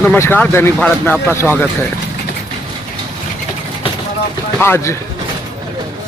नमस्कार, दैनिक भारत में आपका स्वागत है। आज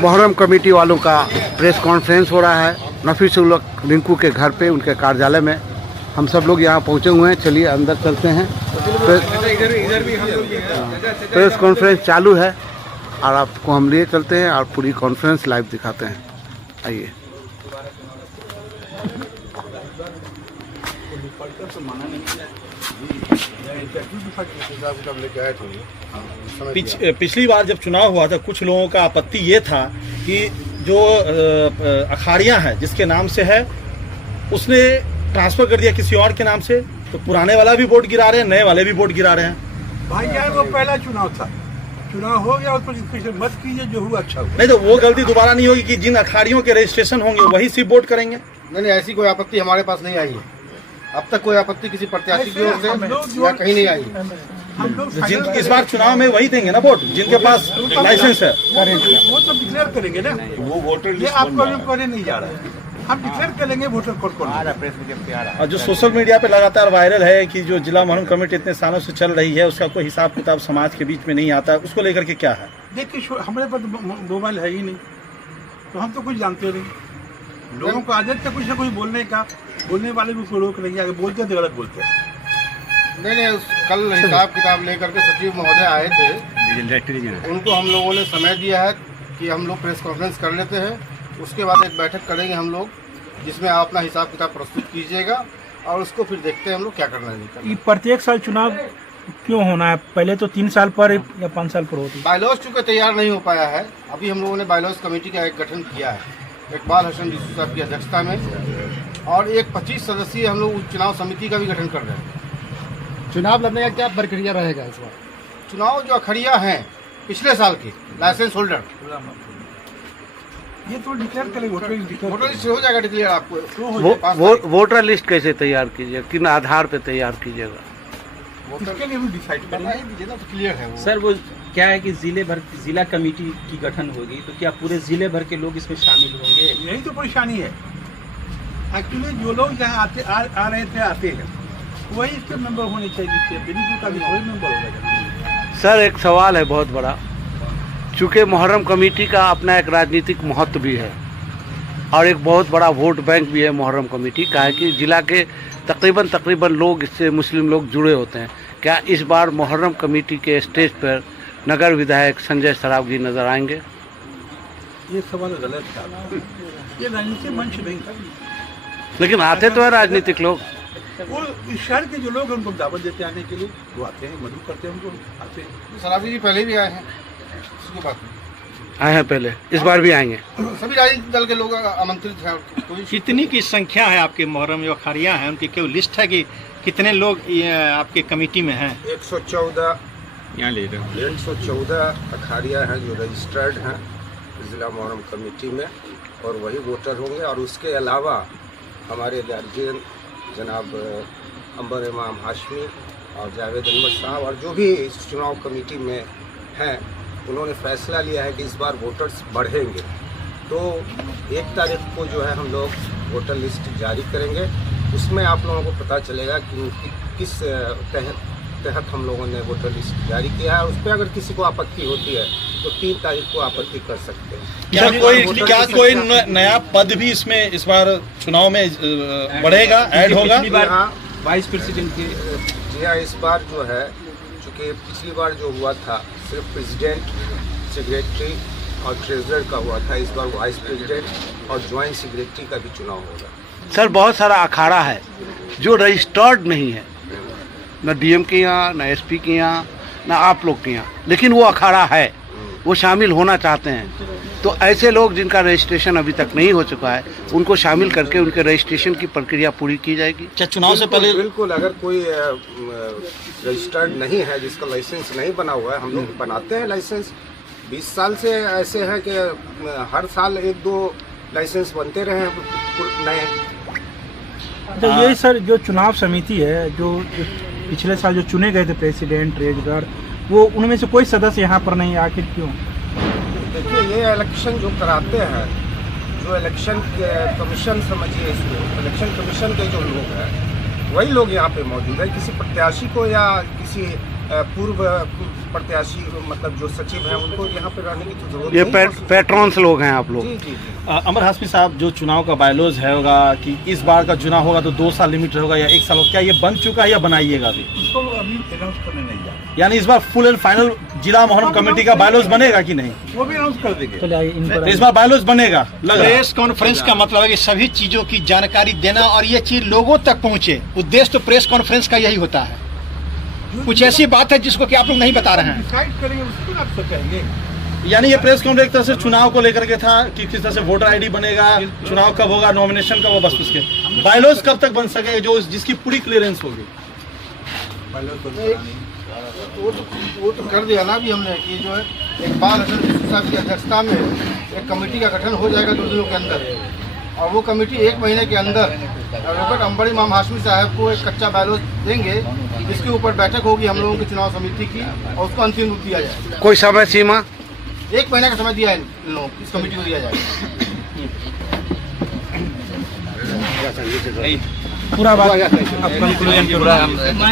मुहर्रम कमेटी वालों का प्रेस कॉन्फ्रेंस हो रहा है नफीसुल हक रिंकू के घर पे, उनके कार्यालय में। हम सब लोग यहाँ पहुँचे हुए हैं। चलिए अंदर चलते हैं। प्रेस कॉन्फ्रेंस चालू है और आपको हम लिए चलते हैं और पूरी कॉन्फ्रेंस लाइव दिखाते हैं। आइए। पिछली बार जब चुनाव हुआ था, कुछ लोगों का आपत्ति ये था कि जो अखाड़ियां हैं जिसके नाम से है, उसने ट्रांसफर कर दिया किसी और के नाम से, तो पुराने वाला भी वोट गिरा रहे हैं, नए वाले भी वोट गिरा रहे हैं। भाई यार, वो पहला चुनाव था, चुनाव हो गया, उस पर मत कीजिए, जो हुआ अच्छा हुआ। नहीं तो वो गलती दोबारा नहीं होगी कि जिन अखाड़ियों के रजिस्ट्रेशन होंगे वही सिर्फ वोट करेंगे। नहीं, ऐसी कोई आपत्ति हमारे पास नहीं आई है। अब तक कोई आपत्ति किसी प्रत्याशी की ओर से या कहीं नहीं आई। हम लोग जिन इस बार चुनाव में वही देंगे ना वोट जिनके पास लाइसेंस है। वो तो डिक्लेयर करेंगे ना, वो वोटर लिस्ट आपको करने नहीं जा रहा है। हम डिक्लेयर करेंगे वोटर कौन और जो सोशल मीडिया पे लगातार वायरल है कि जो जिला मुहर्रम कमेटी इतने सालों से चल रही है, उसका कोई हिसाब किताब समाज के बीच में नहीं आता, उसको लेकर के क्या है? देखिए, हमारे पास मोबाइल है ही नहीं, तो हम तो कुछ जानते नहीं। लोगों को आदत है कुछ ना कुछ बोलने का, बोलने वाले भी उसको रोक लेंगे, आगे बोलते हैं तो गलत बोलते हैं। नहीं, कल हिसाब किताब लेकर के सचिव महोदय आए थे, उनको हम लोगों ने समय दिया है कि हम लोग प्रेस कॉन्फ्रेंस कर लेते हैं, उसके बाद एक बैठक करेंगे हम लोग, जिसमें आप अपना हिसाब किताब प्रस्तुत कीजिएगा और उसको फिर देखते हैं हम लोग क्या करना है। प्रत्येक साल चुनाव क्यों होना है? पहले तो 3 साल पर या 5 साल पर होती। बायलॉज चूँकि तैयार नहीं हो पाया है, अभी हम लोगों ने बायलॉज कमेटी का एक गठन किया है, इकबाल हसन डिसू साहब की अध्यक्षता में, और एक 25 सदस्यीय हम लोग चुनाव समिति का भी गठन कर रहे हैं। चुनाव लड़ने का क्या प्रक्रिया रहेगा इस बार? चुनाव जो अखड़िया हैं पिछले साल की लाइसेंस होल्डर, ये तो डिक्लेयर करेंगे, वोटर लिस्ट हो जाएगा डिक्लेयर आपको। वोटर लिस्ट कैसे तैयार कीजिएगा, किन आधार पे तैयार कीजिएगा? इसके लिए भी डिसाइड करेंगे ना, तो क्लियर है वो। सर, वो क्या है कि जिला कमेटी की गठन होगी, तो क्या पूरे जिले भर के लोग इसमें शामिल होंगे? यही तो परेशानी है। एक्चुअली जो लोग यहाँ आ रहे थे, आते हैं, वही इसके मेंबर होने चाहिए। बिल्कुल का भी वही मेंबर होगा। सर, एक सवाल है बहुत बड़ा। चूँकि मुहर्रम कमेटी का अपना एक राजनीतिक महत्व भी है और एक बहुत बड़ा वोट बैंक भी है मुहर्रम कमेटी का, है कि जिला के तकरीबन लोग इससे मुस्लिम लोग जुड़े होते हैं। क्या इस बार मुहर्रम कमेटी के स्टेज पर नगर विधायक संजय सरावगी नजर आएंगे? ये सवाल गलत था, ये राजनीतिक मंच नहीं था। लेकिन आते तो है राजनीतिक लोग। वो इस शहर के जो लोग उनको दावत देते आने के लिए, वो आते हैं, मदद करते हैं, उनको आते हैं। सरावगी जी पहले भी आए हैं, आए हैं पहले, इस बार भी आएंगे। सभी राजनीतिक दल के लोग आमंत्रित हैं। कितनी की संख्या है आपके मुहर्रम जो अखाड़ियां हैं, उनकी कोई लिस्ट है कि कितने लोग आपके कमेटी में हैं? 114 यहाँ ले रहे हैं। 114 अखाड़ियाँ हैं जो रजिस्टर्ड हैं जिला मुहर्रम कमेटी में, और वही वोटर होंगे। और उसके अलावा हमारे गार्जियन जनाब अंबर इमाम हाशमी और जावेद अहमद साहब और जो भी इस चुनाव कमेटी में हैं, उन्होंने फैसला लिया है कि इस बार वोटर्स बढ़ेंगे। तो 1 तारीख को जो है हम लोग वोटर लिस्ट जारी करेंगे, उसमें आप लोगों को पता चलेगा कि किस तहत हम लोगों ने वोटर लिस्ट जारी किया है। उस पर अगर किसी को आपत्ति होती है तो 3 तारीख को आपत्ति कर सकते हैं। क्या कोई नया पद भी इसमें इस बार चुनाव में बढ़ेगा, ऐड होगा? वाइस प्रेसिडेंट के जी हाँ, इस बार जो है, चूँकि पिछली बार जो हुआ था सिर्फ प्रेसिडेंट, सेक्रेटरी और ट्रेजरर का हुआ था, इस बार वाइस प्रेसिडेंट और ज्वाइंट सेक्रेटरी का भी चुनाव होगा। सर, बहुत सारा अखाड़ा है जो रजिस्टर्ड नहीं है, न डीएम के यहाँ, न एसपी के यहाँ, न आप लोग के यहाँ, लेकिन वो अखाड़ा है, वो शामिल होना चाहते हैं। तो ऐसे लोग जिनका रजिस्ट्रेशन अभी तक नहीं हो चुका है, उनको शामिल करके उनके रजिस्ट्रेशन की प्रक्रिया पूरी की जाएगी। क्या चुनाव से पहले? बिल्कुल, अगर कोई रजिस्टर्ड नहीं है, जिसका लाइसेंस नहीं बना हुआ है, हम लोग बनाते हैं लाइसेंस। 20 साल से ऐसे है कि हर साल 1-2 लाइसेंस बनते रहे नए। तो ये सर, जो चुनाव समिति है, जो पिछले साल जो चुने गए थे प्रेसिडेंट, ट्रेजरर, वो उनमें से कोई सदस्य यहाँ पर नहीं, आखिर क्यों? देखिए, ये इलेक्शन जो कराते हैं, जो इलेक्शन कमीशन समझिए इसको, इलेक्शन कमीशन के जो लोग हैं, वही लोग यहाँ पे मौजूद है। किसी प्रत्याशी को या किसी पूर्व प्रत्याशी मतलब जो सचिव हैं उनको यहाँ पे रहने की तो जरूरत ये नहीं। पेट्रॉन्स लोग हैं आप लोग। जी जी जी। अमर हाशमी साहब, जो चुनाव का बायलॉज है होगा कि इस बार का चुनाव होगा तो 2 साल लिमिट होगा या 1 साल होगा, क्या ये बन चुका है या बनाइएगा अभी? इसको अभी अनाउंस करने नहीं जा रहे, यानी इस बार फुल एंड फाइनल जिला मोहर्रम कमेटी का बायलॉज बनेगा कि नहीं? वो भी अनाउंस कर देंगे। चलिए आइए इन पर इस बार बायलॉज बनेगा लग रहा है। प्रेस कॉन्फ्रेंस का मतलब है कि सभी चीजों की जानकारी देना और ये चीज लोगों तक पहुंचे। उद्देश्य तो प्रेस कॉन्फ्रेंस का यही होता है। कुछ ऐसी बात है जिसको कि आप लोग नहीं बता रहे हैं। डिसाइड करेंगे उसके बाद से कहेंगे। यानी ये प्रेस कॉन्फ्रेंस एक तरह से चुनाव को लेकर के था कि किस तरह से वोटर आईडी बनेगा, चुनाव कब होगा, नॉमिनेशन कब होगा, बस उसके बायलॉज कब तक बन सकेगा जो जिसकी पूरी क्लियरेंस होगी। वो तो कर दिया ना अभी हमने कि जो है इकबाल हसन साहब की अध्यक्षता में एक कमेटी का गठन हो जाएगा 2 दिनों के अंदर, और वो कमेटी 1 महीने के अंदर डॉक्टर अंबर इमाम हाशमी साहब को एक कच्चा बायलॉज देंगे, जिसके ऊपर बैठक होगी हम लोगों की चुनाव समिति की, और उसको अंतिम रूप दिया जाएगा। कोई समय सीमा? 1 महीने का समय दिया है इन लोगों को, इस कमेटी को दिया जाएगा। पूरा बात अब कंक्लूजन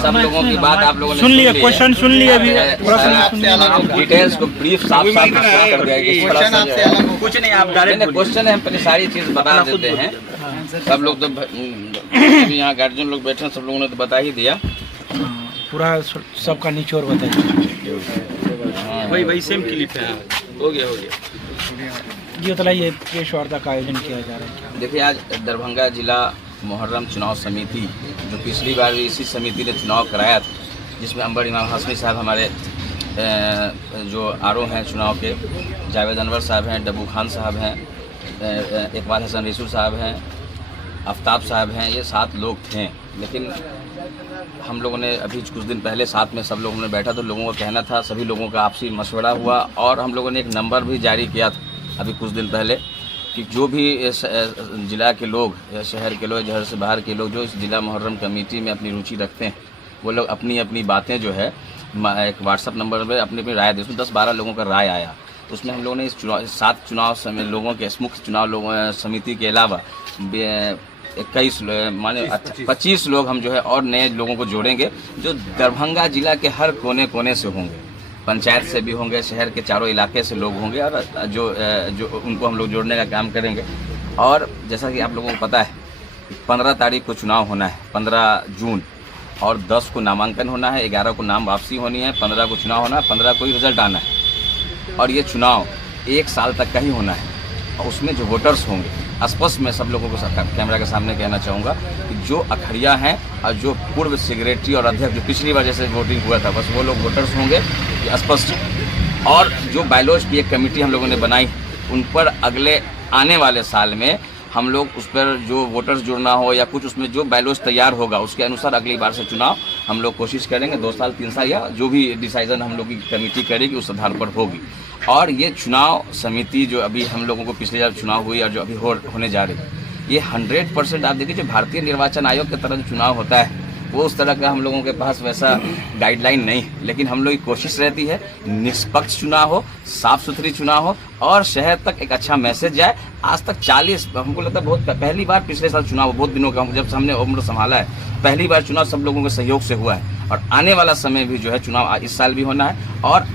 सब लोगों की बात आप लोगों ने सुन लिया, क्वेश्चन सुन लिया अभी डिटेल्स को ब्रीफ साफ साफ कर दिया कि किस तरह से कुछ नहीं, आप डायरेक्ट क्वेश्चन है, हम पहले सारी चीज बता देते हैं। सब लोग तो अभी यहाँ गार्जियन लोग बैठे हैं, सब लोगों ने तो बता ही दिया। पूरा सबका निचोड़ बताइए। वही सेम क्लिप है। हो गया जी बताइए, प्रेस वार्ता का आयोजन किया जा रहा है। देखिए, आज दरभंगा जिला मुहर्रम चुनाव समिति, जो पिछली बार भी इसी समिति ने चुनाव कराया था, जिसमें अंबर इमाम हाशमी साहब हमारे जो आरओ हैं चुनाव के, जावेद अनवर साहब हैं, डब्बू खान साहब हैं, इकबाल हसन रिसू साहब हैं, आफ्ताब साहब हैं, ये 7 लोग थे। लेकिन हम लोगों ने अभी कुछ दिन पहले साथ में सब लोगों ने बैठा तो लोगों का कहना था, सभी लोगों का आपसी मशवरा हुआ और हम लोगों ने एक नंबर भी जारी किया था अभी कुछ दिन पहले कि जो भी इस ज़िला के लोग या शहर के लोग, शहर से बाहर के लोग जो इस ज़िला मुहर्रम कमेटी में अपनी रुचि रखते हैं, वो लोग अपनी अपनी बातें जो है एक व्हाट्सअप नंबर पे अपनी अपनी राय दी। उसमें 10-12 लोगों का राय आया। उसमें हम लोगों ने इस 7 चुनाव लोगों के मुख्य चुनाव लोगों समिति के अलावा 21 माने 25 लोग हम जो है और नए लोगों को जोड़ेंगे, जो दरभंगा जिला के हर कोने कोने से होंगे, पंचायत से भी होंगे, शहर के चारों इलाके से लोग होंगे और जो उनको हम लोग जोड़ने का काम करेंगे। और जैसा कि आप लोगों को पता है 15 तारीख को चुनाव होना है, 15 जून, और 10 को नामांकन होना है, 11 को नाम वापसी होनी है, 15 को चुनाव होना है, 15 को ही रिजल्ट आना है। और ये चुनाव 1 साल तक का ही होना है। और उसमें जो वोटर्स होंगे, स्पष्ट मैं सब लोगों को कैमरा के सामने कहना चाहूँगा कि जो अखड़िया हैं और जो पूर्व सेक्रेटरी और अध्यक्ष जो पिछली बार जैसे वोटिंग हुआ था, बस वो लोग वोटर्स होंगे, ये स्पष्ट है। और जो बायलॉज की एक कमेटी हम लोगों ने बनाई, उन पर अगले आने वाले साल में हम लोग उस पर जो वोटर्स जुड़ना हो या कुछ उसमें जो बायलॉज तैयार होगा उसके अनुसार अगली बार से चुनाव हम लोग कोशिश करेंगे 2 साल 3 साल या जो भी डिसाइजन हम लोग की कमेटी करेगी उस आधार पर होगी। और ये चुनाव समिति जो अभी हम लोगों को पिछले बार चुनाव हुई और जो अभी होने जा रही है, ये 100% आप देखिए जो भारतीय निर्वाचन आयोग की तरह जो चुनाव होता है वो उस तरह का हम लोगों के पास वैसा गाइडलाइन नहीं, लेकिन हम लोग की कोशिश रहती है निष्पक्ष चुनाव हो, साफ सुथरी चुनाव हो और शहर तक एक अच्छा मैसेज जाए। आज तक 40 हमको लगता है बहुत पहली बार पिछले साल चुनाव बहुत दिनों का जब हमने उम्र संभाला है, पहली बार चुनाव सब लोगों के सहयोग से हुआ है। और आने वाला समय भी जो है चुनाव इस साल भी होना है और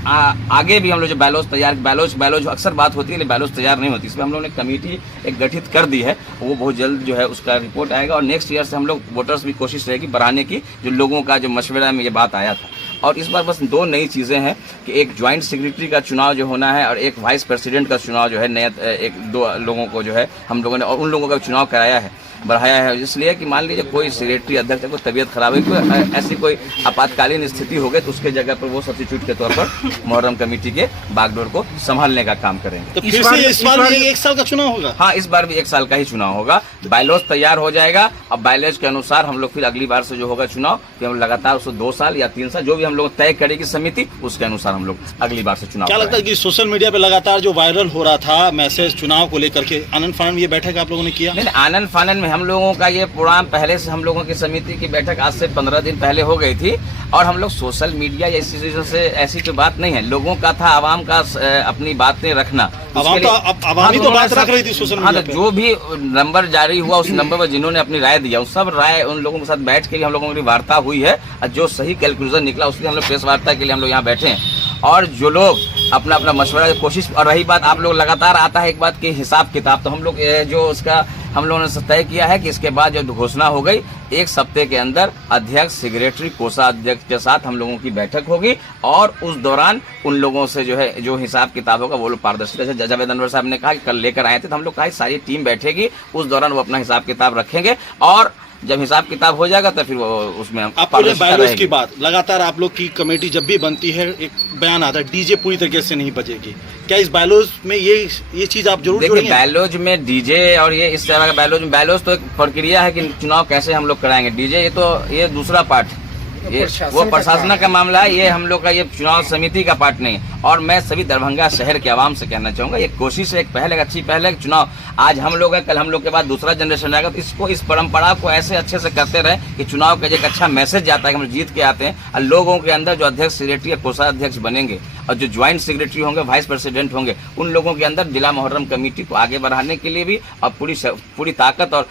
आगे भी हम लोग जो बायलॉज अक्सर बात होती है लेकिन बायलॉज तैयार नहीं होती, इसमें हम लोगों ने कमेटी एक गठित कर दी है, वो बहुत जल्द जो है उसका रिपोर्ट आएगा। और नेक्स्ट ईयर से हम लोग वोटर्स भी कोशिश रहेगी बढ़ाने की, जो लोगों का जो मशवरा में ये बात आया था। और इस बार बस 2 नई चीज़ें हैं कि एक ज्वाइंट सेक्रेटरी का चुनाव जो होना है और एक वाइस प्रेसिडेंट का चुनाव जो है नया 1-2 लोगों को जो है हम लोगों ने और उन लोगों का चुनाव कराया है, बढ़ाया है, इसलिए कि मान लीजिए कोई सेक्रेटरी अध्यक्ष को तबीयत खराब है, कोई ऐसी कोई आपातकालीन स्थिति हो गई तो उसके जगह पर वो सब्स्टिट्यूट के तौर पर मुहर्रम कमेटी के बागडोर को संभालने का काम करेंगे। तो फिर से इस बार भी 1 साल का चुनाव होगा? हाँ, इस बार भी 1 साल का ही चुनाव होगा। बायलॉज तैयार हो जाएगा और बायलॉज के अनुसार हम लोग फिर अगली बार से जो होगा चुनाव फिर हम लगातार उसको 2 साल या 3 साल जो भी हम लोग तय करेगी समिति उसके अनुसार हम लोग अगली बार से चुनाव। क्या लगता है कि सोशल मीडिया पे लगातार जो वायरल हो रहा था मैसेज चुनाव को लेकर के, आनंद फानन ये बैठक आप लोगों ने किया? नहीं, आनंद फानन में हम लोगों का ये प्रोग्राम पहले से हम लोगों की समिति की बैठक आज से 15 दिन पहले हो गई थी और हम लोग सोशल मीडिया या इसी चीज़ों से ऐसी कोई बात नहीं है, लोगों का था आवाम का अपनी बातें रखना। आवामी तो बात रख रही थी सोशल मीडिया पे। जो भी नंबर जारी हुआ उस नंबर पर जिन्होंने अपनी राय दिया उस सब राय उन लोगों के साथ बैठ के हम लोगों की वार्ता हुई है और जो सही कैलकुलेशन निकला उसके हम लोग प्रेस वार्ता के लिए हम लोग यहाँ बैठे हैं और जो लोग अपना अपना मशवरा की कोशिश। और रही बात आप लोग लगातार आता है एक बात की हिसाब किताब, तो हम लोग जो उसका हम लोगों ने तय किया है कि इसके बाद जब घोषणा हो गई 1 हफ्ते के अंदर अध्यक्ष सेक्रेटरी कोषाध्यक्ष के साथ हम लोगों की बैठक होगी और उस दौरान उन लोगों से जो है जो हिसाब किताब होगा वो लोग पारदर्शिता से जावेद अनवर साहब ने कहा कि कल लेकर आए थे, तो हम लोग कहा सारी टीम बैठेगी, उस दौरान वो अपना हिसाब किताब रखेंगे और जब हिसाब किताब हो जाएगा तो फिर वो उसमें बायलॉज की बात लगातार आप लोग की कमेटी जब भी बनती है एक बयान आता है डीजे पूरी तरीके से नहीं बजेगी, क्या इस बायलॉज में ये चीज आप जरूर देखिए बायलॉज में डीजे और ये इस तरह का बायलॉज तो एक प्रक्रिया है कि चुनाव कैसे हम लोग कराएंगे, डीजे ये दूसरा पार्ट ये वो प्रशासन का मामला है, ये हम लोग का ये चुनाव समिति का पार्ट नहीं है। और मैं सभी दरभंगा शहर के आवाम से कहना चाहूंगा ये कोशिश है एक पहले अच्छी पहले चुनाव आज हम लोग हैं, कल हम लोग के बाद दूसरा जनरेशन आएगा, तो इसको इस परंपरा को ऐसे अच्छे से करते रहे कि चुनाव का एक अच्छा मैसेज जाता है कि हम जीत के आते हैं और लोगों के अंदर जो अध्यक्ष सेक्रेटरी या कोषाध्यक्ष बनेंगे और जो ज्वाइंट सेक्रेटरी होंगे वाइस प्रेसिडेंट होंगे उन लोगों के अंदर जिला मुहर्रम कमेटी को आगे बढ़ाने के लिए भी और पूरी ताकत और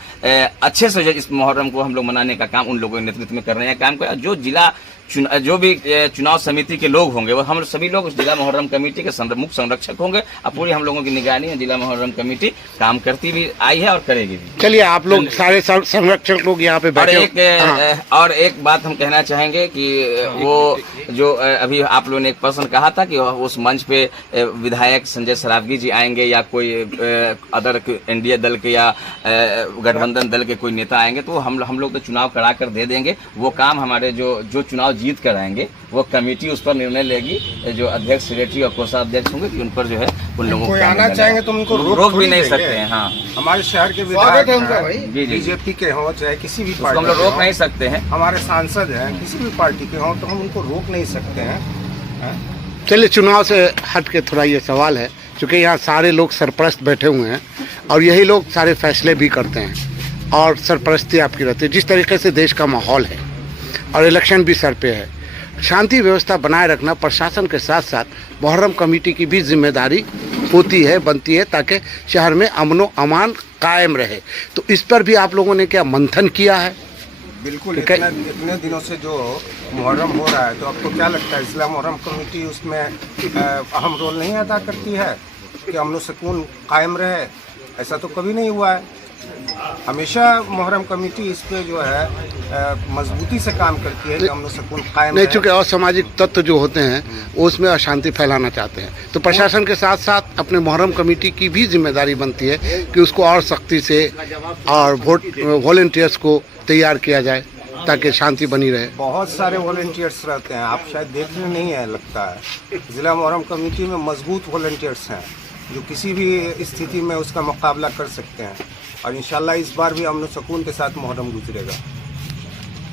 अच्छे से इस मुहर्रम को हम लोग मनाने का काम उन लोगों के नेतृत्व में करने का काम करें। जो जिला जो भी चुनाव समिति के लोग होंगे वो हम सभी लोग जिला मुहर्रम कमेटी के मुख्य संरक्षक होंगे और पूरी हम लोगों की निगरानी में जिला मुहर्रम कमेटी काम करती भी आई है और करेगी भी। चलिए आप लोग सारे संरक्षक लोग यहाँ पे बैठे और एक बात हम कहना चाहेंगे कि वो जो अभी आप लोगों ने एक प्रश्न कहा था कि उस मंच पे विधायक संजय सरावगी जी आएंगे या कोई अदर एनडीए दल के या गठबंधन दल के कोई नेता आएंगे, तो हम लोग तो चुनाव करा कर दे देंगे। वो काम हमारे जो चुनाव जीत कर आएंगे वो कमेटी उस पर निर्णय लेगी, जो अध्यक्ष सेक्रेटरी और कोषाध्यक्ष होंगे कि उन पर जो है उन लोगों को आना चाहेंगे तो उनको रोक भी नहीं सकते हैं। हाँ हमारे शहर के विधायक बीजेपी के हों चाहे किसी भी पार्टी हम लोग रोक नहीं सकते हैं, हमारे सांसद हैं किसी भी पार्टी के हों तो हम उनको रोक नहीं सकते हैं। चलिए चुनाव से हट के थोड़ा ये सवाल है क्योंकि यहाँ सारे लोग सरपरस्त बैठे हुए हैं और यही लोग सारे फैसले भी करते हैं और सरपरस्ती आपकी रहती है। जिस तरीके से देश का माहौल है और इलेक्शन भी सर पे है, शांति व्यवस्था बनाए रखना प्रशासन के साथ साथ मुहर्रम कमेटी की भी जिम्मेदारी होती है बनती है ताकि शहर में अमनो अमान कायम रहे। तो इस पर भी आप लोगों ने क्या मंथन किया है? बिल्कुल इतने दिनों से जो मुहर्रम हो रहा है तो आपको क्या लगता है जिला मुहर्रम कमेटी उसमें अहम रोल नहीं अदा करती है कि अमन सुकून कायम रहे? ऐसा तो कभी नहीं हुआ है, हमेशा मुहर्रम कमेटी इस पे जो है मजबूती से काम करती है कि अमन सुकून कायम नहीं, चूँकि असामाजिक तत्व जो होते हैं उसमें अशांति फैलाना चाहते हैं, तो प्रशासन के साथ साथ अपने मुहर्रम कमेटी की भी जिम्मेदारी बनती है कि उसको और सख्ती से और वॉलंटियर्स को तैयार किया जाए ताकि शांति बनी रहे। बहुत सारे वॉलंटियर्स रहते हैं, आप शायद देखने नहीं है लगता है। जिला मुहर्रम कमेटी में मजबूत वॉलंटियर्स हैं जो किसी भी स्थिति में उसका मुकाबला कर सकते हैं और इंशाल्लाह इस बार भी अमन सुकून के साथ मुहर्रम गुजरेगा।